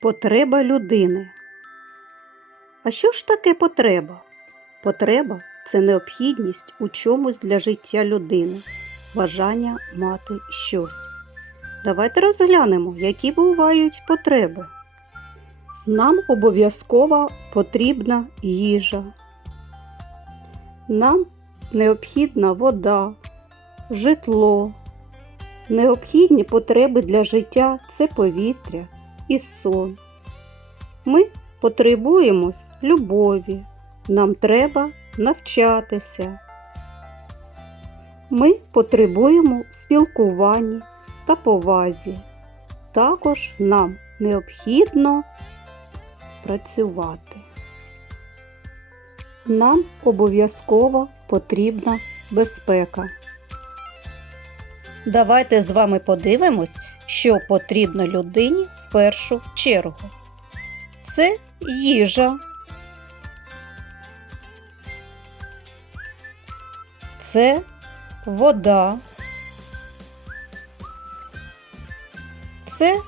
Потреба людини. А що ж таке потреба? Потреба це необхідність у чомусь для життя людини, бажання мати щось. Давайте розглянемо, які бувають потреби. Нам обов'язково потрібна їжа. Нам необхідна вода, житло. Необхідні потреби для життя це повітря і сон. Ми потребуємо любові, нам треба навчатися. Ми потребуємо спілкуванні та повазі. Також нам необхідно працювати. Нам обов'язково потрібна безпека. Давайте з вами подивимось, що потрібно людині в першу чергу. Це їжа. Це вода. Це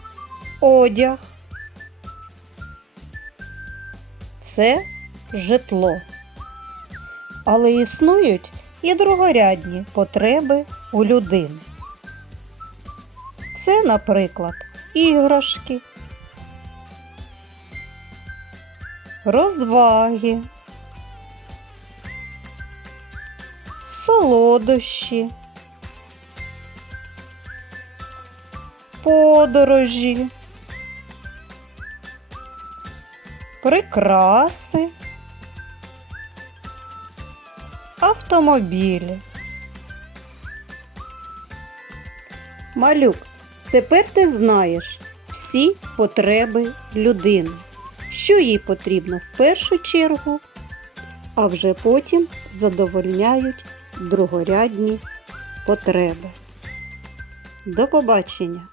одяг. Це житло. Але існують і другорядні потреби у людини. Це, наприклад, іграшки, розваги, солодощі, подорожі, прикраси, автомобілі. Малюк, тепер ти знаєш всі потреби людини, що їй потрібно в першу чергу, а вже потім задовольняють другорядні потреби. До побачення!